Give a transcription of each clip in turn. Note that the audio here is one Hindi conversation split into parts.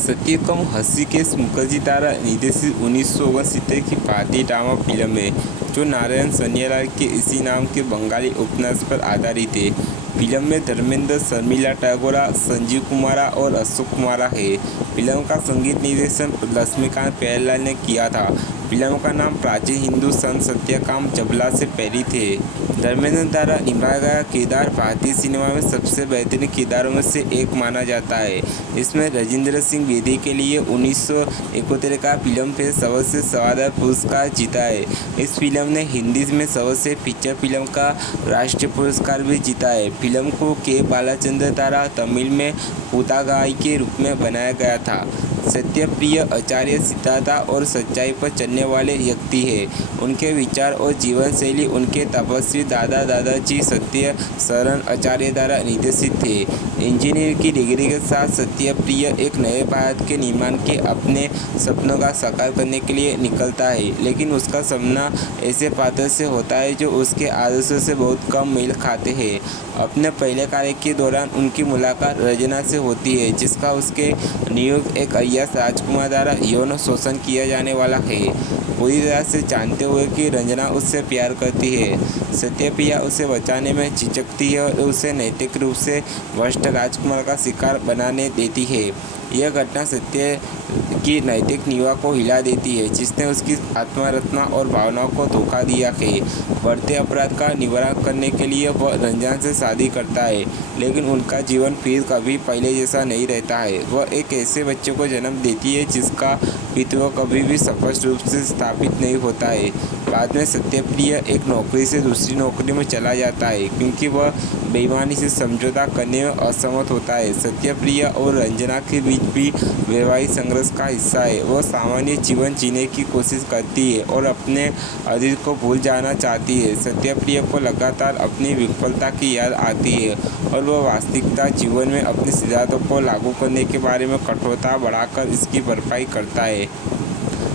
सत्यकम हसीकेश मुखर्जी द्वारा निर्देशित 1969 की भारतीय ड्रामा फिल्म है जो नारायण सन्यालाल के इसी नाम के बंगाली उपन्यास पर आधारित है। फिल्म में धर्मेंद्र, शर्मिला टैगोर, संजीव कुमार और अशोक कुमार है। फिल्म का संगीत निर्देशन लक्ष्मीकांत प्यारेलाल ने किया था। फिल्म का नाम प्राचीन हिंदू संत सत्यकाम जबला से प्रेरित है। धर्मेंद्र द्वारा निभाया गया किरदार भारतीय सिनेमा में सबसे बेहतरीन किरदारों में से एक माना जाता है। इसमें राजेंद्र सिंह बेदी के लिए 1971 का फिल्म फेयर सर्वश्रेष्ठ सवादार पुरस्कार जीता है। इस फिल्म ने हिंदी में सर्वश्रेष्ठ फीचर फिल्म का राष्ट्रीय पुरस्कार भी जीता है। फिल्म को के बालाचंद्र द्वारा तमिल में पूतागाई के रूप में बनाया गया था। सत्यप्रिय आचार्य सिद्धार्थ और सच्चाई पर चलने वाले व्यक्ति हैं। उनके विचार और जीवन शैली उनके तपस्वी दादा दादाजी सत्य शरण आचार्य द्वारा निर्देशित थे। इंजीनियर की डिग्री के साथ सत्यप्रिय एक नए भारत के निर्माण के अपने सपनों का साकार करने के लिए निकलता है, लेकिन उसका सपना ऐसे पात्र से होता है जो उसके आदर्शों से बहुत कम मेल खाते हैं। अपने पहले कार्य के दौरान उनकी मुलाकात रंजना से होती है, जिसका उसके नियुक्त एक अय्याश राजकुमार द्वारा यौन शोषण किया जाने वाला है। पूरी तरह से जानते हुए कि रंजना उससे प्यार करती है, सत्यप्रिया उसे बचाने में झिझकती है और उसे नैतिक रूप से भ्रष्ट राजकुमार का शिकार बनाने देती है। यह घटना सत्य की नैतिक नींव को हिला देती है, जिसने उसकी आत्मरक्षा और भावनाओं को धोखा दिया है। बढ़ते अपराध का निवारण करने के लिए वह रंजना से शादी करता है, लेकिन उनका जीवन फिर कभी पहले जैसा नहीं रहता है। वह एक ऐसे बच्चे को जन्म देती है जिसका पितृत्व कभी भी स्पष्ट रूप से स्थापित नहीं होता है। बाद में सत्यप्रिय एक नौकरी से दूसरी नौकरी में चला जाता है, क्योंकि वह बेईमानी से समझौता करने में असमर्थ होता है। सत्यप्रिय और रंजना के बीच भी वैवाहिक संघर्ष का हिस्सा है। वह सामान्य जीवन जीने की कोशिश करती है और अपने अतीत को भूल जाना चाहती है। सत्यप्रिय को लगातार अपनी विफलता की याद आती है और वह वास्तविकता जीवन में अपने सिद्धांतों को लागू करने के बारे में कठोरता बढ़ाकर इसकी भरपाई करता है।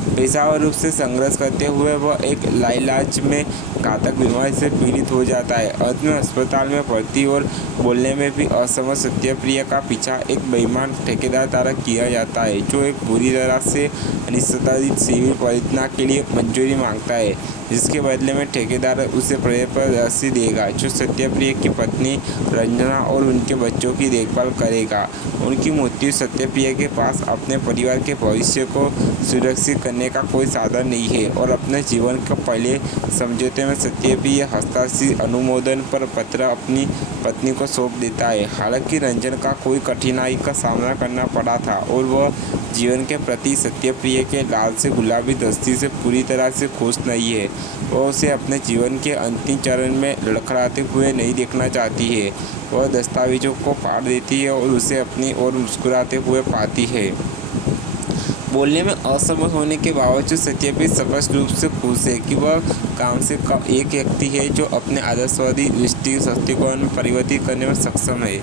पेशेवर रूप से संघर्ष करते हुए वह एक लाइलाज में घातक बीमारी से पीड़ित हो जाता है। अंत में अस्पताल में भर्ती और बोलने में भी असमर्थ सत्यप्रिय का पीछा एक बेईमान ठेकेदार द्वारा किया जाता है, जो एक बुरी तरह से निष्पादित सिविल परियोजना के लिए मंजूरी मांगता है, जिसके बदले में ठेकेदार उसे प्रेयसी देगा, जो सत्यप्रिय की पत्नी रंजना और उनके बच्चों की देखभाल करेगा। उनकी मृत्यु सत्यप्रिय के पास अपने परिवार के भविष्य को सुरक्षित करने का कोई साधन नहीं है और अपने जीवन के पहले समझौते में सत्यप्रिय हस्ताक्षरित अनुमोदन पर पत्र अपनी पत्नी को सौंप देता है। हालांकि रंजन का कोई कठिनाई का सामना करना पड़ा था और वह जीवन के प्रति सत्यप्रिय के लाल से गुलाबी दस्ती से पूरी तरह से खुश नहीं है। वह उसे अपने जीवन के अंतिम चरण में लड़खड़ाते हुए नहीं देखना चाहती है। वह दस्तावेजों को फाड़ देती है और उसे अपनी ओर मुस्कुराते हुए पाती है। बोलने में असमर्थ होने के बावजूद सत्यप्रिय स्पष्ट रूप से खुश है कि वह काम से कम एक व्यक्ति है जो अपने आदर्शवादी दृष्टिकोण में परिवर्तित करने में सक्षम है।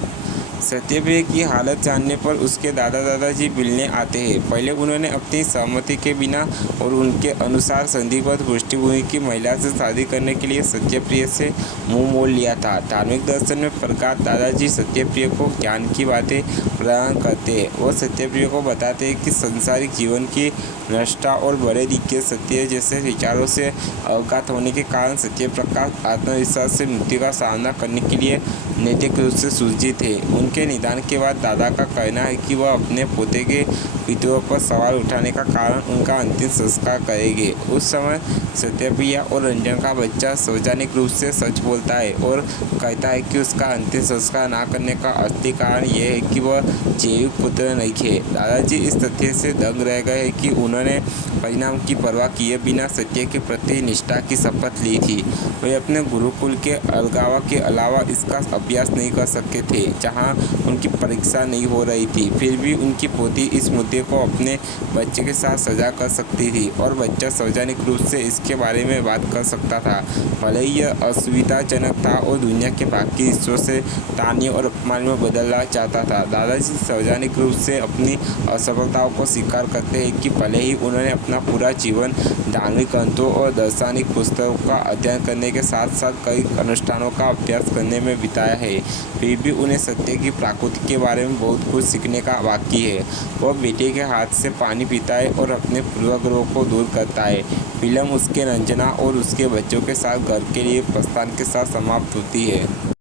सत्यप्रिय की हालत जानने पर उसके दादा दादाजी मिलने आते हैं। पहले उन्होंने अपनी सहमति के बिना और उनके अनुसार संधिबद्ध पृष्ठभूमि की महिला से शादी करने के लिए सत्यप्रिय से मुंह मोड़ लिया था। धार्मिक दर्शन में प्रकाश दादाजी सत्यप्रिय को ज्ञान की बातें प्रदान करते हैं। वो सत्यप्रिय को बताते हैं कि संसारिक जीवन की नष्टता और बड़े दिग्गज सत्य जैसे विचारों से अवगत होने के कारण सत्यप्रकाश आत्मविश्वास से मृत्यु का सामना करने के लिए नैतिक रूप से सूचित है। उनके निदान के बाद दादा का कहना है कि वह अपने पोते के पितरों पर सवाल उठाने का कारण उनका अंतिम संस्कार करेंगे। उस समय सत्यप्रिय और रंजन का बच्चा सार्वजनिक रूप से सच बोलता है और कहता है कि उसका अंतिम संस्कार न करने का असली कारण यह है कि वह जैविक पुत्र नहीं है। दादाजी इस तथ्य से दंग रह गए कि उन्होंने परिणाम की परवाह किए बिना सत्य के प्रति निष्ठा की शपथ ली थी। वे अपने गुरुकुल के अलगावा के अलावा इसका अभ्यास नहीं कर सकते थे, जहाँ उनकी परीक्षा नहीं हो रही थी। फिर भी उनकी पोती इस मुद्दे को अपने बच्चे के साथ साझा कर सकती थी और बच्चा सार्वजनिक रूप से इसके बारे में बात कर सकता था, भले ही यह असुविधाजनक था और दुनिया के बाकी हिस्सों से ताने और अपमान में बदलना चाहता था। दादाजी सार्वजनिक रूप से अपनी असफलताओं को स्वीकार करते हैं कि भले ही उन्होंने अपना पूरा जीवन धार्मिक ग्रंथों और दार्शनिक पुस्तकों का अध्ययन करने के साथ साथ कई अनुष्ठानों का अभ्यास करने में बिताया है, फिर भी उन्हें सत्य की प्रकृति के बारे में बहुत कुछ सीखने का बाकी है। वह बेटे के हाथ से पानी पीता है और अपने पूर्वाग्रहों को दूर करता है। फिल्म उसके रंजना और उसके बच्चों के साथ घर के लिए प्रस्थान के साथ समाप्त होती है।